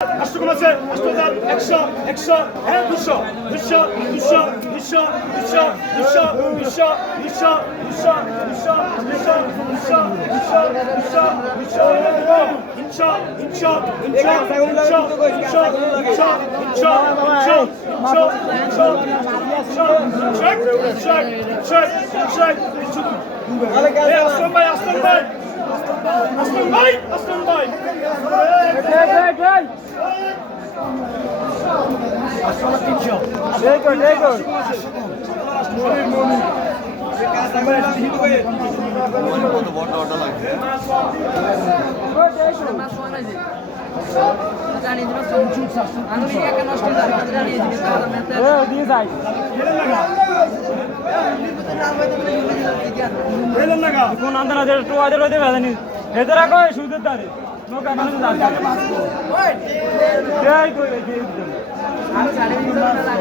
800 আছে 8000 100 100 হ্যাঁ 200 200 200 200 200 200 200 200 Aslan Bey. Aslan 300. Very good, very good. কোন আন্দোলন আছে তো আদের ওদের বেদানি হেদারা কয় সুদের দারে নৌকা কানে যাচ্ছে এই কই এই আমি 3.5 লাখ